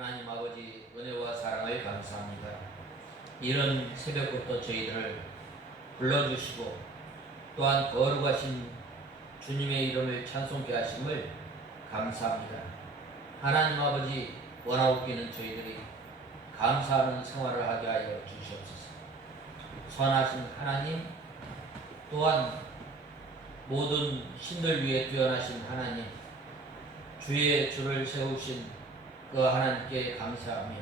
하나님 아버지 은혜와 사랑을 감사합니다. 이런 새벽부터 저희들을 불러주시고 또한 거룩하신 주님의 이름을 찬송케 하심을 감사합니다. 하나님 아버지 원하옵기는 저희들이 감사하는 생활을 하게 하여 주시옵소서. 선하신 하나님, 또한 모든 신들 위에 뛰어나신 하나님, 주의 주를 세우신 그 하나님께 감사하며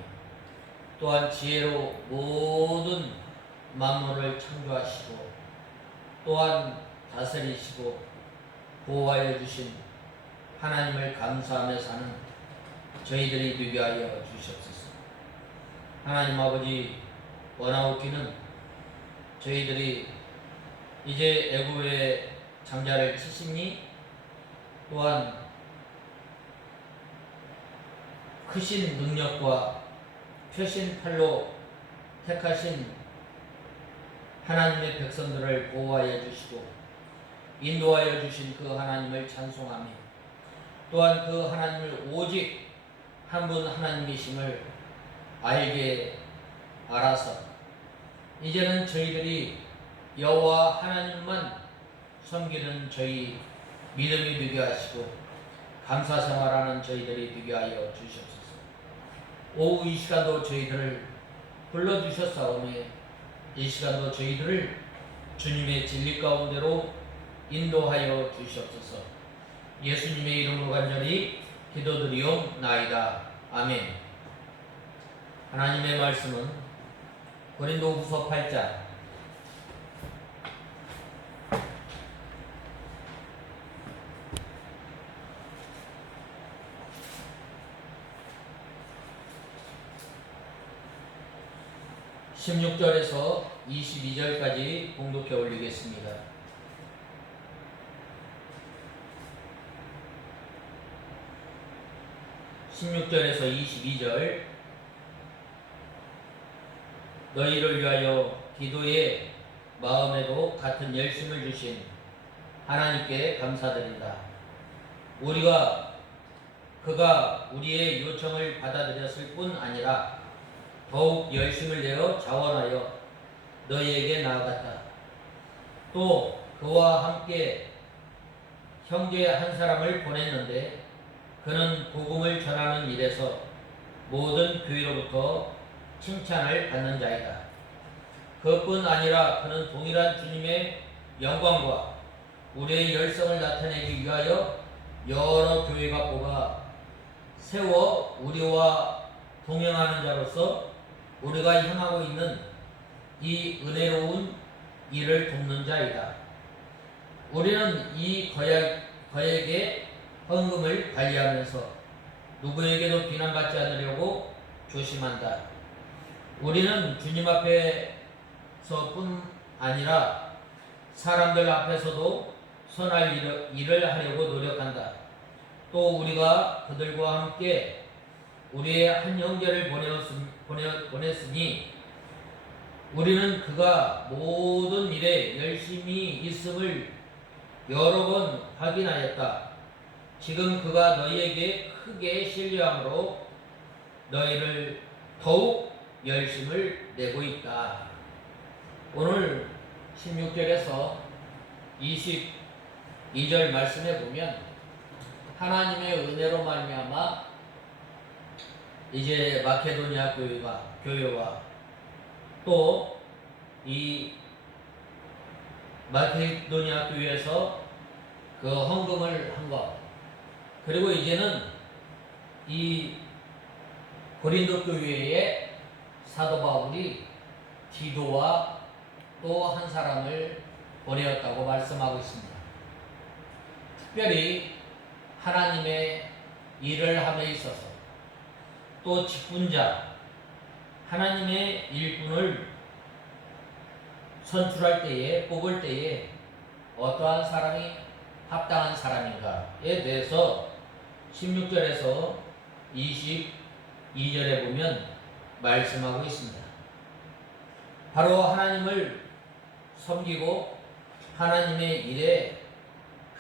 또한 지혜로 모든 만물을 창조하시고 또한 다스리시고 보호하여 주신 하나님을 감사하며 사는 저희들이 되게 하여 주시옵소서. 하나님 아버지 원하옵기는 저희들이 이제 애굽의 장자를 치시니 또한 크신 능력과 펴신 팔로 택하신 하나님의 백성들을 보호하여 주시고 인도하여 주신 그 하나님을 찬송하며 또한 그 하나님을 오직 한 분 하나님이심을 알게 알아서 이제는 저희들이 여호와 하나님만 섬기는 저희 믿음이 되게 하시고 감사 생활하는 저희들이 되게 하여 주시옵소서. 오후 이 시간도 저희들을 불러주셨사오니 이 시간도 저희들을 주님의 진리 가운데로 인도하여 주시옵소서. 예수님의 이름으로 간절히 기도드리옵나이다. 아멘. 하나님의 말씀은 고린도후서 8장 16절에서 22절까지 봉독해 올리겠습니다. (16절에서 22절) 너희를 위하여 기도의 마음에도 같은 열심을 주신 하나님께 감사드린다. 그가 우리의 요청을 받아들였을 뿐 아니라 더욱 열심을 내어 자원하여 너희에게 나아갔다. 또 그와 함께 형제 한 사람을 보냈는데 그는 복음을 전하는 일에서 모든 교회로부터 칭찬을 받는 자이다. 그뿐 아니라 그는 동일한 주님의 영광과 우리의 열성을 나타내기 위하여 여러 교회가 뽑아 세워 우리와 동행하는 자로서 우리가 향하고 있는 이 은혜로운 일을 돕는 자이다. 우리는 이 거액의 헌금을 관리하면서 누구에게도 비난받지 않으려고 조심한다. 우리는 주님 앞에서뿐 아니라 사람들 앞에서도 선할 일을 하려고 노력한다. 또 우리가 그들과 함께 우리의 한 형제를 보냈으니 우리는 그가 모든 일에 열심히 있음을 여러 번 확인하였다. 지금 그가 너희에게 크게 신뢰함으로 너희를 더욱 열심을 내고 있다. 오늘 16절에서 22절 말씀에 보면 하나님의 은혜로 말미암아 이제 마케도니아 교회와 또 이 마케도니아 교회에서 그 헌금을 한 것, 그리고 이제는 이 고린도 교회에 사도 바울이 디도와 또 한 사람을 보내었다고 말씀하고 있습니다. 특별히 하나님의 일을 함에 있어서 또 직분자, 하나님의 일꾼을 선출할 때에, 뽑을 때에 어떠한 사람이 합당한 사람인가에 대해서 16절에서 22절에 보면 말씀하고 있습니다. 바로 하나님을 섬기고 하나님의 일에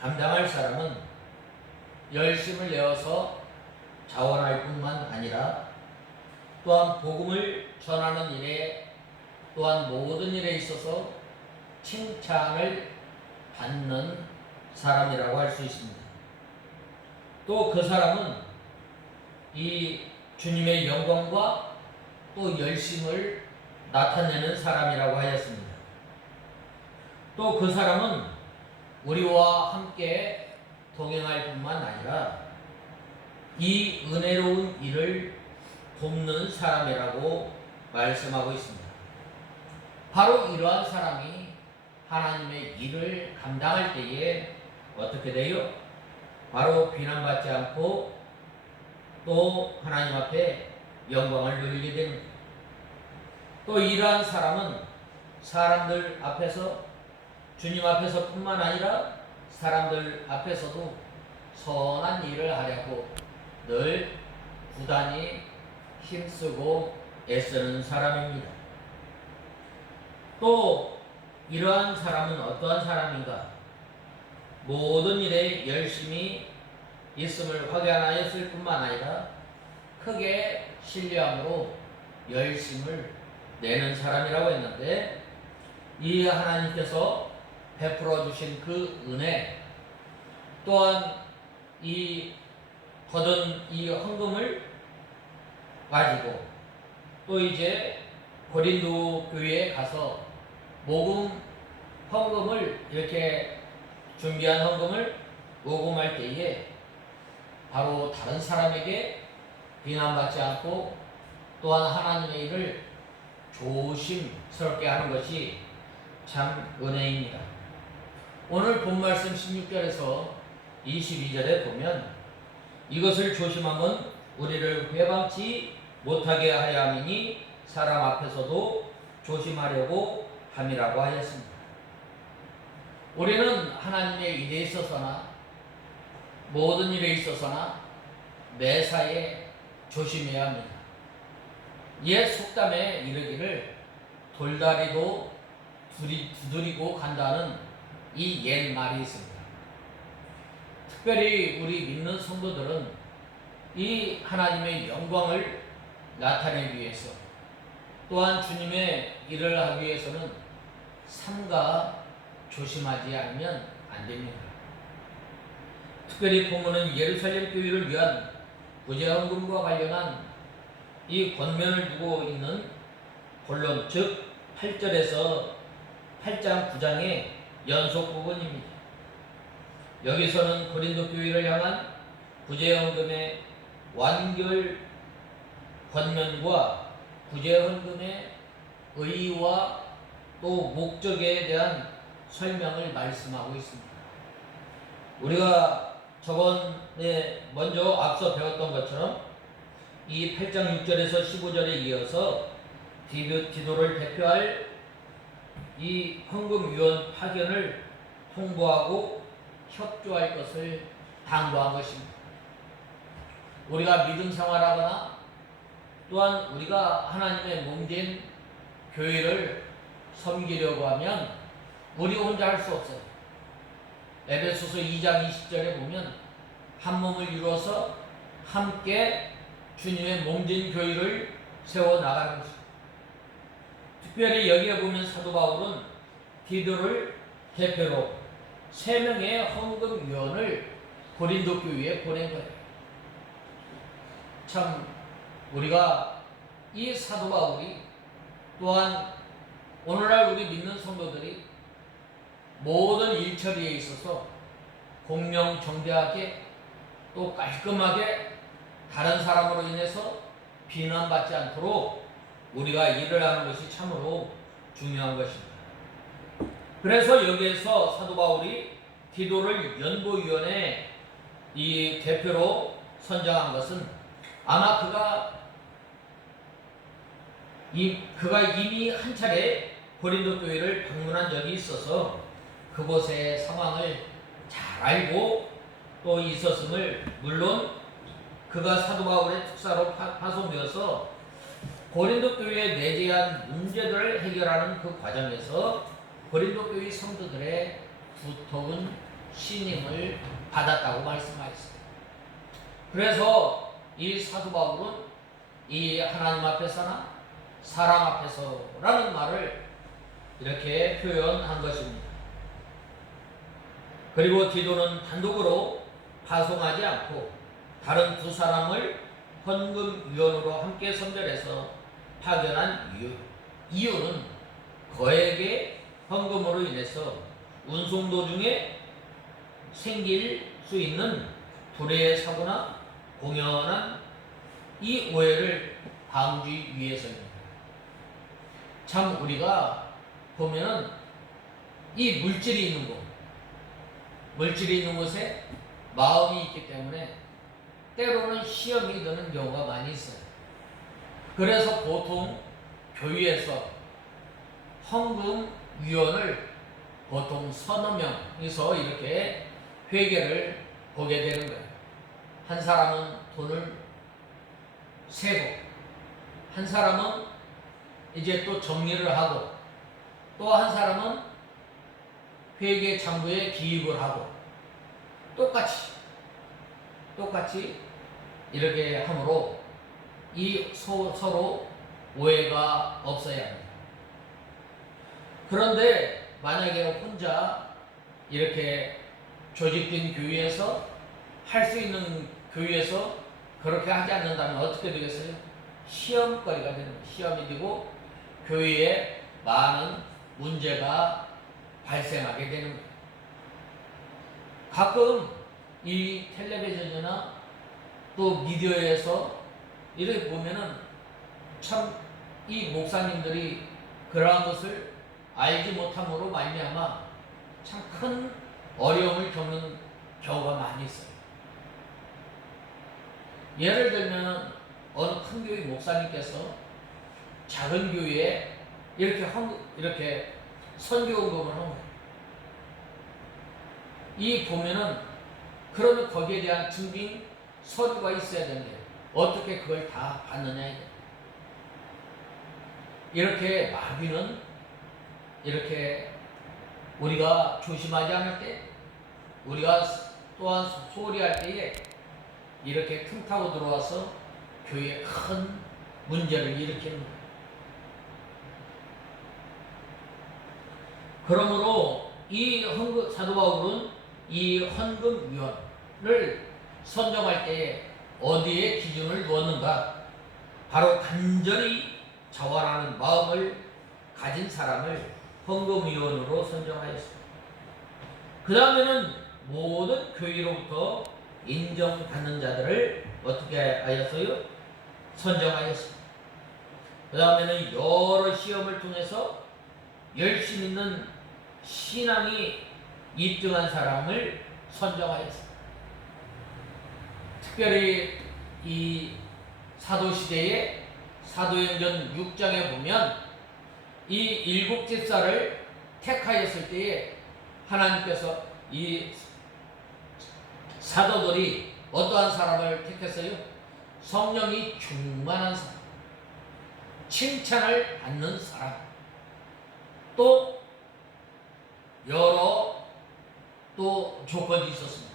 감당할 사람은 열심을 내어서 자원할 뿐만 아니라 또한 복음을 전하는 일에 또한 모든 일에 있어서 칭찬을 받는 사람이라고 할 수 있습니다. 또 그 사람은 이 주님의 영광과 또 열심을 나타내는 사람이라고 하였습니다. 또 그 사람은 우리와 함께 동행할 뿐만 아니라 이 은혜로운 일을 돕는 사람이라고 말씀하고 있습니다. 바로 이러한 사람이 하나님의 일을 감당할 때에 어떻게 돼요? 바로 비난받지 않고 또 하나님 앞에 영광을 누리게 됩니다. 또 이러한 사람은 사람들 앞에서, 주님 앞에서 뿐만 아니라 사람들 앞에서도 선한 일을 하려고 늘 부단히 힘쓰고 애쓰는 사람입니다. 또 이러한 사람은 어떠한 사람인가? 모든 일에 열심히 있음을 확인하였을 뿐만 아니라 크게 신뢰함으로 열심을 내는 사람이라고 했는데, 이 하나님께서 베풀어 주신 그 은혜, 또한 이 거둔 이 헌금을 가지고 또 이제 고린도 교회에 가서 모금 헌금을 이렇게 준비한 헌금을 모금할 때에 바로 다른 사람에게 비난받지 않고 또한 하나님의 일을 조심스럽게 하는 것이 참 은혜입니다. 오늘 본 말씀 16절에서 22절에 보면 이것을 조심하면 우리를 회방치 못하게 하려 함이니 사람 앞에서도 조심하려고 함이라고 하였습니다. 우리는 하나님의 일에 있어서나 모든 일에 있어서나 매사에 조심해야 합니다. 옛 속담에 이르기를 돌다리도 두드리고 간다는 이 옛 말이 있습니다. 특별히 우리 믿는 성도들은 이 하나님의 영광을 나타내기 위해서 또한 주님의 일을 하기 위해서는 삼가 조심하지 않으면 안 됩니다. 특별히 본문은 예루살렘 교회를 위한 구제헌금과 관련한 이 권면을 두고 있는 본론, 즉 8절에서 8장 9장의 연속 부분입니다. 여기서는 고린도 교회를 향한 구제헌금의 완결 권면과 구제헌금의 의의와 또 목적에 대한 설명을 말씀하고 있습니다. 우리가 저번에 먼저 앞서 배웠던 것처럼 이 8장 6절에서 15절에 이어서 디도를 대표할 이 헌금위원 파견을 통보하고 협조할 것을 당부한 것입니다. 우리가 믿음 생활하거나 또한 우리가 하나님의 몸된 교회를 섬기려고 하면 우리 혼자 할 수 없어요. 에베소서 2장 20절에 보면 한 몸을 이루어서 함께 주님의 몸된 교회를 세워나가는 것입니다. 특별히 여기에 보면 사도 바울은 디도를 대표로 3명의 헌금위원을 고린도 교회에 보낸 거예요. 참 우리가 이 사도 바울이 또한 오늘날 우리 믿는 성도들이 모든 일처리에 있어서 공명정대하게 또 깔끔하게 다른 사람으로 인해서 비난받지 않도록 우리가 일을 하는 것이 참으로 중요한 것입니다. 그래서 여기에서 사도 바울이 디도를 연보위원회 이 대표로 선정한 것은 아마 그가 이미 한 차례 고린도 교회를 방문한 적이 있어서 그곳의 상황을 잘 알고 또 있었음을, 물론 그가 사도 바울의 특사로 파송되어서 고린도 교회에 내재한 문제들을 해결하는 그 과정에서 고린도 교회 성도들의 두터운 신임을 받았다고 말씀하셨습니다. 그래서 이 사도 바울은 이 하나님 앞에서나 사람 앞에서라는 말을 이렇게 표현한 것입니다. 그리고 디도는 단독으로 파송하지 않고 다른 두 사람을 헌금위원으로 함께 선별해서 파견한 이유는 거액의 헌금으로 인해서 운송 도중에 생길 수 있는 불의의 사고나 공연한 이 오해를 방지하기 위해서입니다. 참 우리가 보면은 이 물질이 있는 곳에 마음이 있기 때문에 때로는 시험이 드는 경우가 많이 있어요. 그래서 보통 교회에서 헌금위원을 보통 서너 명이서 이렇게 회계를 보게 되는 거예요. 한 사람은 돈을 세고, 한 사람은 이제 또 정리를 하고, 또 한 사람은 회계 장부에 기입을 하고, 똑같이 이렇게 함으로 이 서로 오해가 없어야 합니다. 그런데 만약에 혼자 이렇게 조직된 교회에서 할 수 있는 교회에서 그렇게 하지 않는다면 어떻게 되겠어요? 시험거리가 되는 거예요. 시험이 되고 교회에 많은 문제가 발생하게 되는 거예요. 가끔 이 텔레비전이나 또 미디어에서 이렇게 보면은 참 이 목사님들이 그러한 것을 알지 못함으로 말미암아 참 큰 어려움을 겪는 경우가 많이 있어요. 예를 들면 어느 큰 교회 목사님께서 작은 교회에 이렇게 선교헌금을 한 거예요. 이 보면은 그러면 거기에 대한 증빙 서류가 있어야 되는데 어떻게 그걸 다 받느냐 이거예요. 이렇게 마귀는 이렇게 우리가 조심하지 않을 때, 우리가 또한 소홀히 할 때에 이렇게 틈타고 들어와서 교회에 큰 문제를 일으키는 거예요. 그러므로 이 사도 바울은 이 헌금위원을 선정할 때에 어디에 기준을 두었는가? 바로 간절히 자원하는 마음을 가진 사람을 헌금위원으로 선정하였습니다. 그 다음에는 모든 교회로부터 인정받는 자들을 어떻게 하였어요? 선정하였습니다. 그 다음에는 여러 시험을 통해서 열심 있는 신앙이 입증한 사람을 선정하였습니다. 특별히 이 사도시대의 사도행전 6장에 보면 이 일곱 집사를 택하였을 때에 하나님께서 이 사도들이 어떠한 사람을 택했어요? 성령이 충만한 사람, 칭찬을 받는 사람, 또 여러 또 조건이 있었습니다.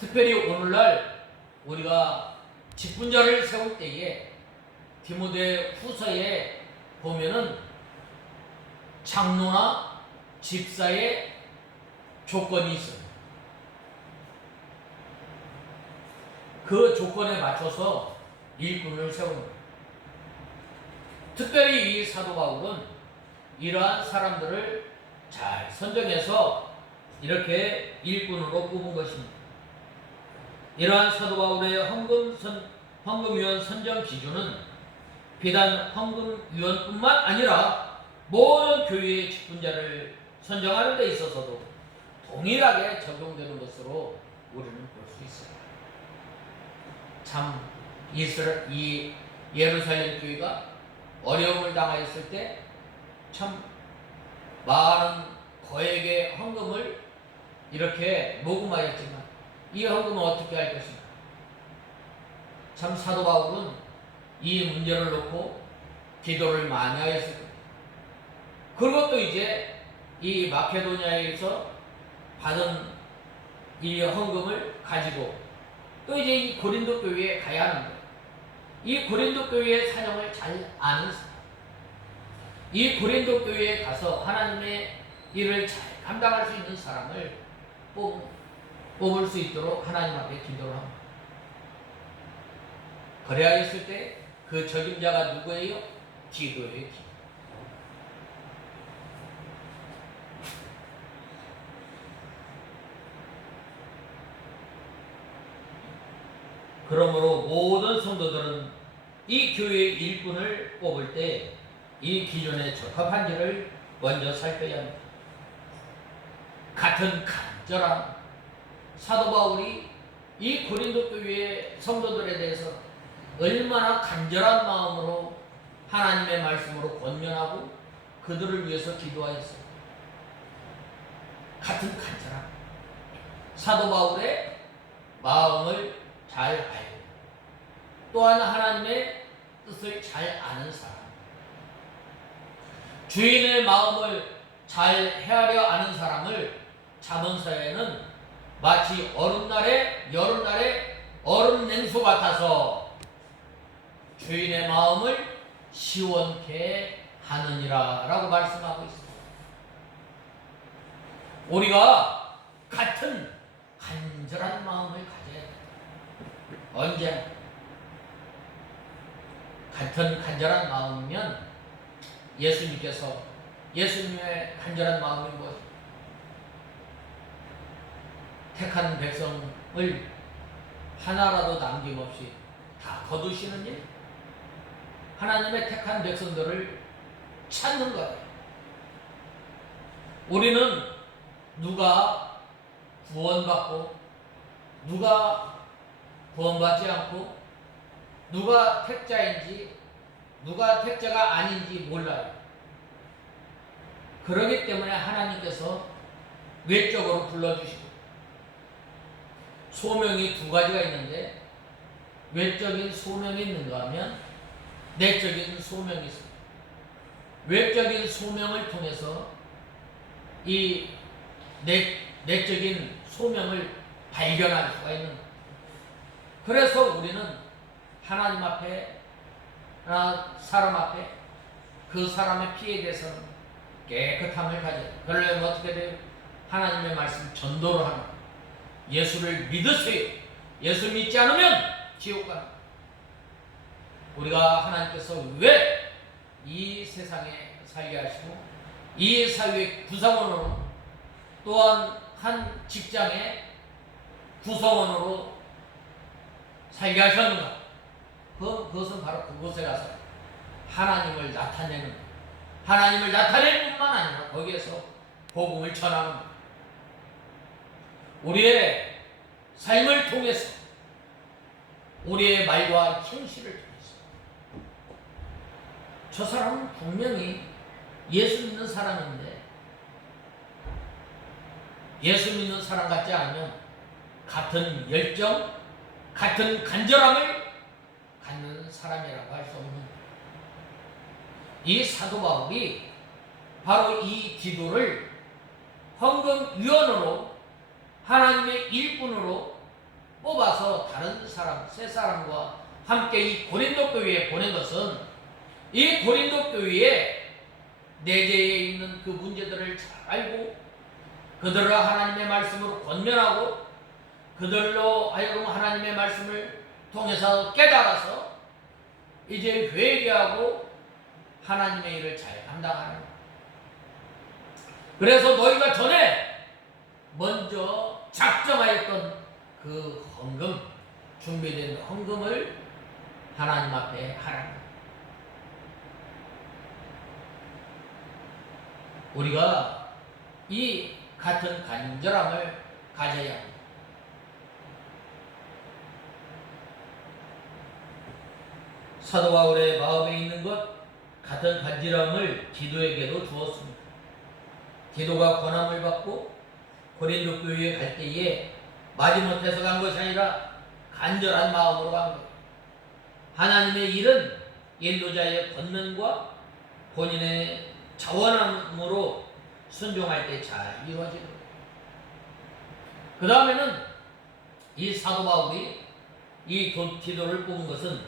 특별히 오늘날 우리가 직분자를 세울 때에 디모데 후서에 보면은 장로나 집사의 조건이 있어요. 그 조건에 맞춰서 일꾼을 세우는 거예요. 특별히 이 사도 바울은 이러한 사람들을 잘 선정해서 이렇게 일꾼으로 뽑은 것입니다. 이러한 사도 바울의 헌금위원 선정 기준은 비단 헌금위원뿐만 아니라 모든 교회의 직분자를 선정하는 데 있어서도 동일하게 적용되는 것으로 우리는 볼 수 있어요. 참 이 예루살렘 교회가 어려움을 당하였을 때 참 많은 거액의 헌금을 이렇게 모금하였지만 이 헌금은 어떻게 할 것인가? 참 사도 바울은 이 문제를 놓고 기도를 많이 하였을 겁니다. 그것도 이제 이 마케도니아에서 받은 이 헌금을 가지고 또 이제 이 고린도 교회에 가야 하는 거예요. 이 고린도 교회의 사정을 잘 아는 사람, 이 고린도 교회에 가서 하나님의 일을 잘 감당할 수 있는 사람을 뽑을 수 있도록 하나님 앞에 기도를 합니다. 그래야 했을 때 그 적임자가 누구예요? 기도예요. 기도. 그러므로 모든 성도들은 이 교회의 일꾼을 뽑을 때 이 기준에 적합한지를 먼저 살펴야 합니다. 같은 간절함, 사도 바울이 이 고린도 교회의 성도들에 대해서 얼마나 간절한 마음으로 하나님의 말씀으로 권면하고 그들을 위해서 기도하였어요. 같은 간절함, 사도 바울의 마음을 잘 알고 또한 하나님의 뜻을 잘 아는 사람, 주인의 마음을 잘 헤아려 아는 사람을 잠언서에는 마치 여름날에 얼음 냉수 같아서 주인의 마음을 시원케 하느니라 라고 말씀하고 있습니다. 우리가 같은 간절한 마음을 가져야 돼요. 언제? 같은 간절한 마음이면 예수님의 간절한 마음이 무엇입니까? 택한 백성을 하나라도 남김없이 다 거두시는 일, 하나님의 택한 백성들을 찾는 거예요. 우리는 누가 구원받고 누가 구원받지 않고 누가 택자인지 누가 택자가 아닌지 몰라요. 그러기 때문에 하나님께서 외적으로 불러주시고, 소명이 두 가지가 있는데 외적인 소명이 있는가 하면 내적인 소명이 있습니다. 외적인 소명을 통해서 이 내적인 소명을 발견할 수가 있는 거예요. 그래서 우리는 하나님 앞에, 사람 앞에 그 사람의 피에 대해서는 깨끗함을 가져요. 그러려면 어떻게 돼요? 하나님의 말씀 전도를 하는 거예요. 예수를 믿으세요. 예수 믿지 않으면 지옥 가는 거예요. 우리가 하나님께서 왜 이 세상에 살게 하시고 이 사회의 구성원으로 또한 한 직장의 구성원으로 살게 하셨는가? 그것은 바로 그곳에 가서 하나님을 나타내는 거예요. 하나님을 나타낼 뿐만 아니라 거기에서 복음을 전하는 거예요. 우리의 삶을 통해서, 우리의 말과 행실을 통해서 저 사람은 분명히 예수 믿는 사람인데 예수 믿는 사람 같지 않으면 같은 열정, 같은 간절함을 갖는 사람이라고 할 수 없는 거예요. 이 사도 바울이 바로 이 기도를 헌금위원으로 하나님의 일꾼으로 뽑아서 다른 사람, 세 사람과 함께 이 고린도 교회에 보낸 것은 이 고린도 교회에 내재해 있는 그 문제들을 잘 알고 그들을 하나님의 말씀으로 권면하고 그들로 하여금 하나님의 말씀을 통해서 깨달아서 이제 회개하고 하나님의 일을 잘 감당하는 거예요. 그래서 너희가 전에 먼저 작정하였던 그 헌금, 준비된 헌금을 하나님 앞에 하라는 거예요. 우리가 이 같은 간절함을 가져야 합니다. 사도 바울의 마음에 있는 것, 같은 간절함을 디도에게도 주었습니다. 디도가 권함을 받고 고린도 교회에 갈 때에 마지못해서 간 것이 아니라 간절한 마음으로 간 거예요. 하나님의 일은 인도자의 권면과 본인의 자원함으로 순종할 때 잘 이루어지는 거예요. 그 다음에는 이 사도 바울이 이 디도를 뽑은 것은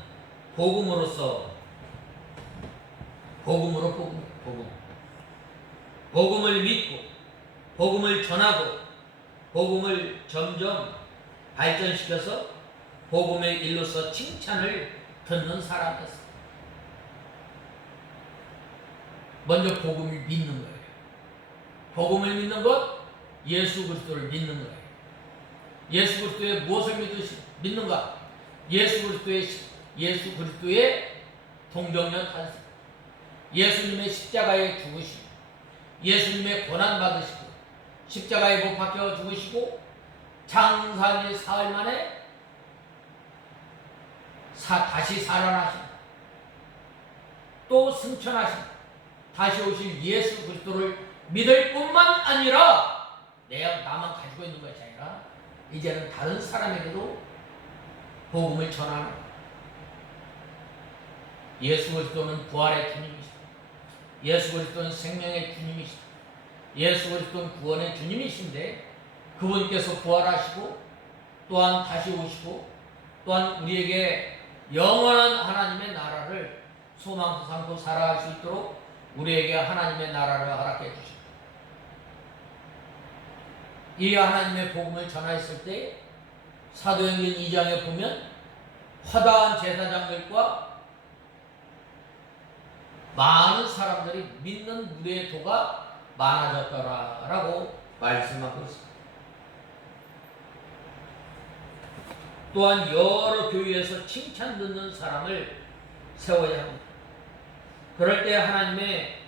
복음으로서 복음을 믿고 복음을 전하고 복음을 점점 발전시켜서 복음의 일로서 칭찬을 듣는 사람이었어요. 먼저 복음을 믿는 거예요. 복음을 믿는 것, 예수 그리스도를 믿는 거예요. 예수 그리스도의 무엇을 믿는가? 예수 그리스도의 동정녀 탄생, 예수님의 십자가에 죽으시고, 예수님의 고난 받으시고, 십자가에 못 박혀 죽으시고, 장사일 사흘 만에 다시 살아나신, 또 승천하신, 다시 오실 예수 그리스도를 믿을 뿐만 아니라 나만 가지고 있는 것이 아니라 이제는 다른 사람에게도 복음을 전하는 거예요. 예수 그리스도는 부활의 주님이시다. 예수 그리스도는 생명의 주님이시다. 예수 그리스도는 구원의 주님이신데 그분께서 부활하시고 또한 다시 오시고 또한 우리에게 영원한 하나님의 나라를 소망 삼고 살아갈 수 있도록 우리에게 하나님의 나라를 허락해 주십니다. 이 하나님의 복음을 전하였을 때 사도행전 2장에 보면 허다한 제사장들과 많은 사람들이 믿는 무리의 도가 많아졌더라라고 말씀하고 있습니다. 또한 여러 교회에서 칭찬 듣는 사람을 세워야 합니다. 그럴 때 하나님의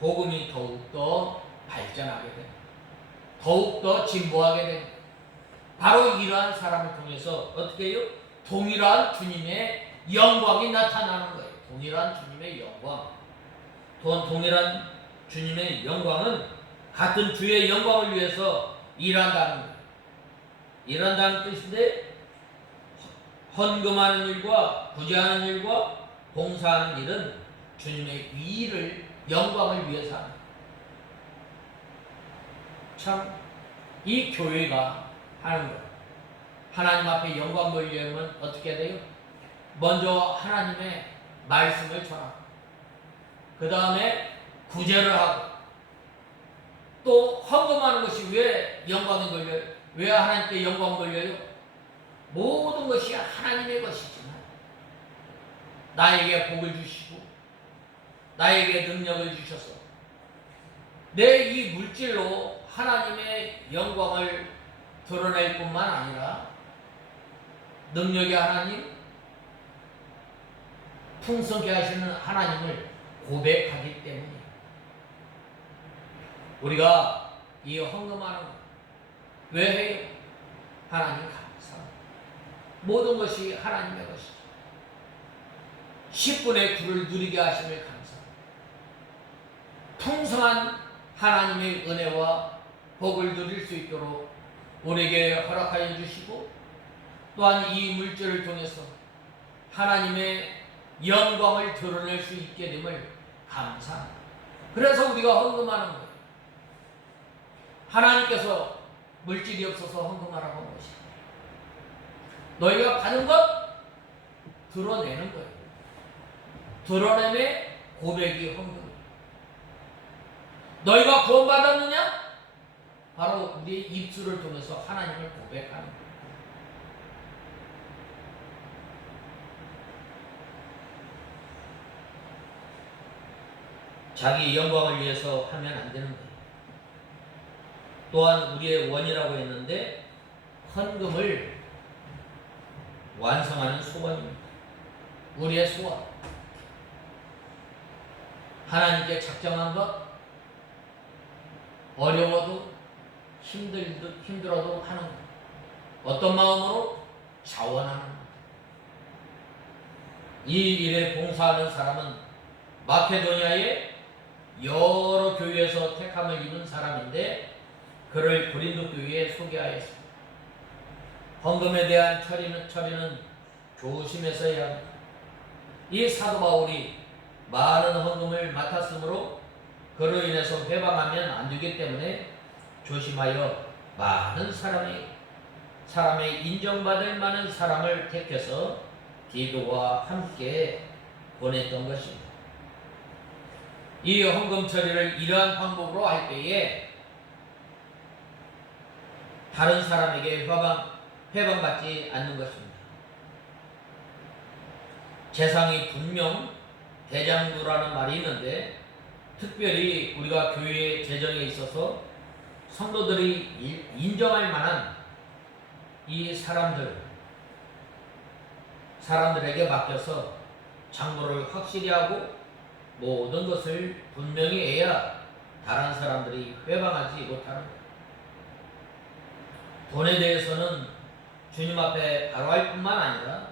복음이 더욱더 발전하게 됩니다. 더욱더 진보하게 됩니다. 바로 이러한 사람을 통해서 어떻게 해요? 동일한 주님의 영광이 나타나는 거예요. 동일한 주님의 영광. 또한 동일한 주님의 영광은 같은 주의 영광을 위해서 일한다는 거예요. 일한다는 뜻인데 헌금하는 일과 구제하는 일과 봉사하는 일은 주님의 위를 영광을 위해서 합니다. 참 이 교회가 하는 거예요. 하나님 앞에 영광 돌리려면 어떻게 돼요? 먼저 하나님의 말씀을 전하고 그 다음에 구제를 하고 또 헌금하는 것이 왜 영광이 돌려요? 왜 하나님께 영광 돌려요? 모든 것이 하나님의 것이지만 나에게 복을 주시고 나에게 능력을 주셔서 내 이 물질로 하나님의 영광을 드러낼 뿐만 아니라 능력의 하나님, 풍성케 하시는 하나님을 고백하기 때문이에요. 우리가 이 헌금하는 것 왜 해요? 하나님 감사합니다. 모든 것이 하나님의 것이죠. 10분의 9를 누리게 하심을 감사합니다. 풍성한 하나님의 은혜와 복을 누릴 수 있도록 우리에게 허락하여 주시고 또한 이 물질을 통해서 하나님의 영광을 드러낼 수 있게 됨을 감사합니다. 그래서 우리가 헌금하는 거예요. 하나님께서 물질이 없어서 헌금하라고 한 것이에요. 너희가 받은 것 드러내는 거예요. 드러냄의 고백이 헌금이에요. 너희가 구원받았느냐? 바로 우리의 입술을 통해서 하나님을 고백하는 거예요. 자기 영광을 위해서 하면 안 되는 거예요. 또한 우리의 원이라고 했는데 헌금을 완성하는 소원입니다. 우리의 소원. 하나님께 작정한 것 어려워도 힘들어도 하는 것. 어떤 마음으로? 자원하는 것. 이 일에 봉사하는 사람은 마케도니아의 여러 교회에서 택함을 입은 사람인데 그를 고린도 교회에 소개하였습니다. 헌금에 대한 처리는 조심해서 해야 합니다. 이 사도 바울이 많은 헌금을 맡았으므로 그로 인해서 회방하면 안 되기 때문에 조심하여 많은 사람의 인정받을 만한 사람을 택해서 디도와 함께 보냈던 것입니다. 이 헌금 처리를 이러한 방법으로 할 때에 다른 사람에게 회방받지 않는 것입니다. 재상이 분명 대장부라는 말이 있는데, 특별히 우리가 교회의 재정에 있어서 성도들이 인정할 만한 이 사람들에게 맡겨서 장부를 확실히 하고 모든 것을 분명히 해야 다른 사람들이 회방하지 못하는 것. 돈에 대해서는 주님 앞에 바로 할 뿐만 아니라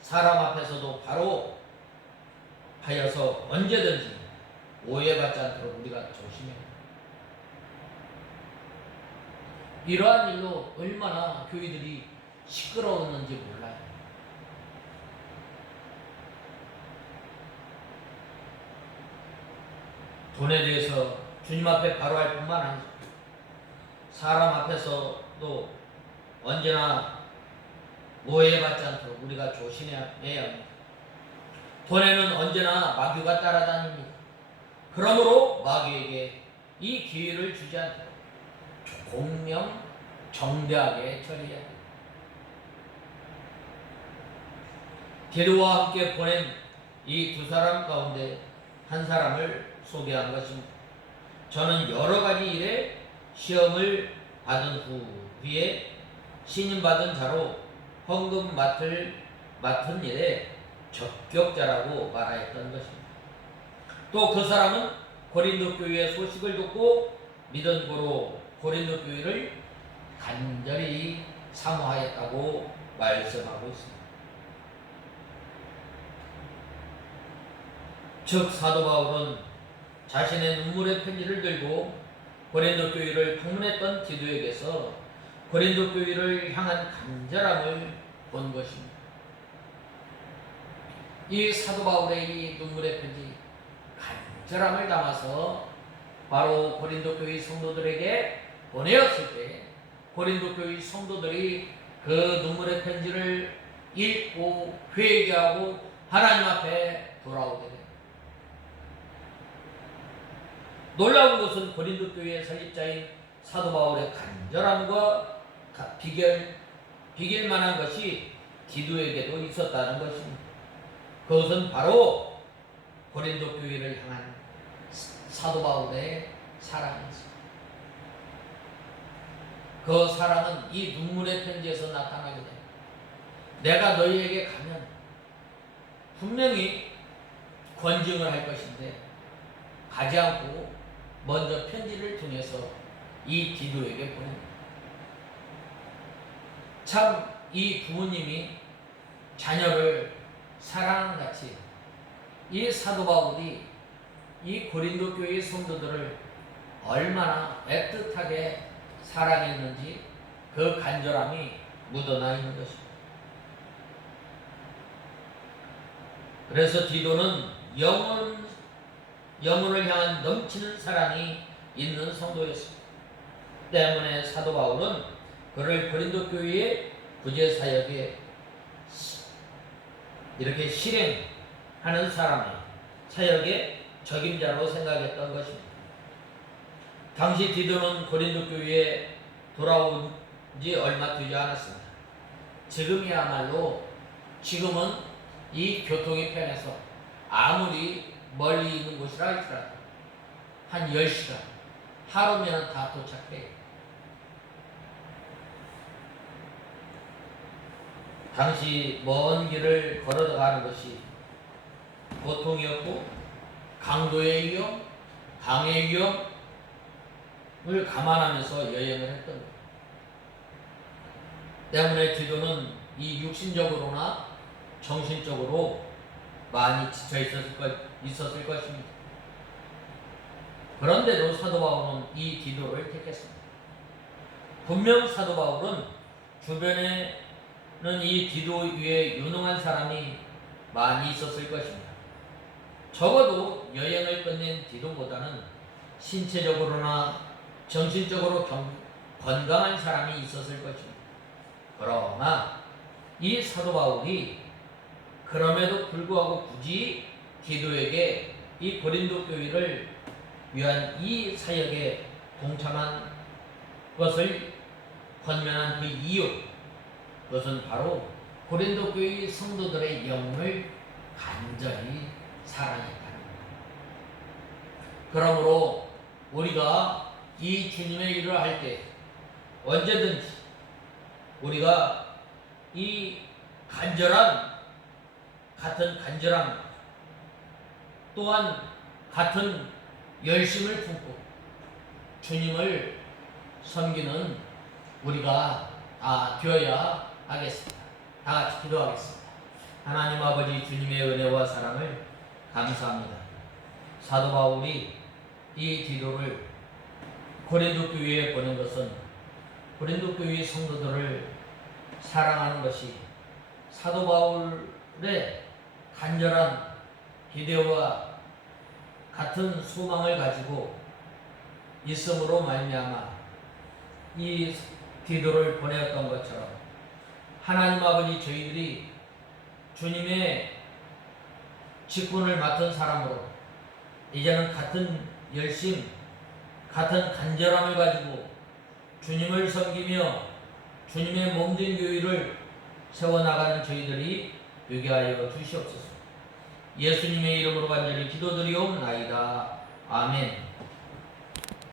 사람 앞에서도 바로 하여서 언제든지 오해받지 않도록 우리가 조심해야 합니다. 이러한 일로 얼마나 교회들이 시끄러웠는지 몰라요. 돈에 대해서 주님 앞에 바로 할 뿐만 아니라 사람 앞에서도 언제나 오해받지 않도록 우리가 조심해야 합니다. 돈에는 언제나 마귀가 따라다닙니다. 그러므로 마귀에게 이 기회를 주지 않도록 공명 정대하게 처리해야 합니다. 디도와 함께 보낸 이 두 사람 가운데 한 사람을 소개한 것입니다. 저는 여러 가지 일에 시험을 받은 후에 신임받은 자로 헌금 맡은 일에 적격자라고 말하였던 것입니다. 또 그 사람은 고린도 교회의 소식을 듣고 믿은 고로 고린도 교회를 간절히 사모하였다고 말씀하고 있습니다. 즉 사도 바울은 자신의 눈물의 편지를 들고 고린도 교회를 방문했던 디도에게서 고린도 교회를 향한 간절함을 본 것입니다. 이 사도 바울의 이 눈물의 편지, 간절함을 담아서 바로 고린도 교회 성도들에게 보내었을 때 고린도 교회 성도들이 그 눈물의 편지를 읽고 회개하고 하나님 앞에 돌아오게 됩니다. 놀라운 것은 고린도 교회의 설립자인 사도 바울의 간절함과 비길만한 것이 디도에게도 있었다는 것입니다. 그것은 바로 고린도 교회를 향한 사도 바울의 사랑이었습니다. 그 사랑은 이 눈물의 편지에서 나타나게 됩니다. 내가 너희에게 가면 분명히 권징을 할 것인데 가지 않고 먼저 편지를 통해서 이 디도에게 보냅니다. 참 이 부모님이 자녀를 사랑같이 이 사도 바울이 이 고린도 교회의 성도들을 얼마나 애틋하게 사랑했는지 그 간절함이 묻어나 있는 것입니다. 그래서 디도는 영혼을 향한 넘치는 사랑이 있는 성도였습니다. 때문에 사도 바울은 그를 고린도 교회의 구제사역에 이렇게 실행하는 사람의 사역의 적임자로 생각했던 것입니다. 당시 디도는 고린도 교회에 돌아온 지 얼마 되지 않았습니다. 지금은 이 교통이 편해서 아무리 멀리 있는 곳이라 할지라도 한 10시간 하루면 다 도착해요. 당시 먼 길을 걸어가는 것이 보통이었고 강도의 위험, 강의 위험을 감안하면서 여행을 했던 거예요. 때문에 디도는 이 육신적으로나 정신적으로 많이 지쳐 있었을 것입니다. 그런데도 사도 바울은 이 디도를 택했습니다. 분명 사도 바울은 주변에는 이 디도 위에 유능한 사람이 많이 있었을 것입니다. 적어도 여행을 끝낸 디도보다는 신체적으로나 정신적으로 건강한 사람이 있었을 것입니다. 그러나 이 사도 바울이 그럼에도 불구하고 굳이 디도에게 이 고린도 교회를 위한 이 사역에 동참한 것을 권면한 그 이유, 그것은 바로 고린도 교회 성도들의 영을 간절히 사랑했다는 겁니다. 그러므로 우리가 이 주님의 일을 할 때 언제든지 우리가 이 같은 간절함 또한 같은 열심을 품고 주님을 섬기는 우리가 되어야 하겠습니다. 다 같이 기도하겠습니다. 하나님 아버지, 주님의 은혜와 사랑을 감사합니다. 사도 바울이 이 디도를 고린도 교회에 보낸 것은 고린도 교회 성도들을 사랑하는 것이 사도 바울의 간절한 기대와 같은 소망을 가지고 있음으로 말미암아 이 디도를 보내었던 것처럼 하나님 아버지, 저희들이 주님의 직분을 맡은 사람으로 이제는 같은 열심, 같은 간절함을 가지고 주님을 섬기며 주님의 몸된 교회를 세워나가는 저희들이 되게 하여 주시옵소서. 예수님의 이름으로 간절히 기도드리옵나이다. 아멘.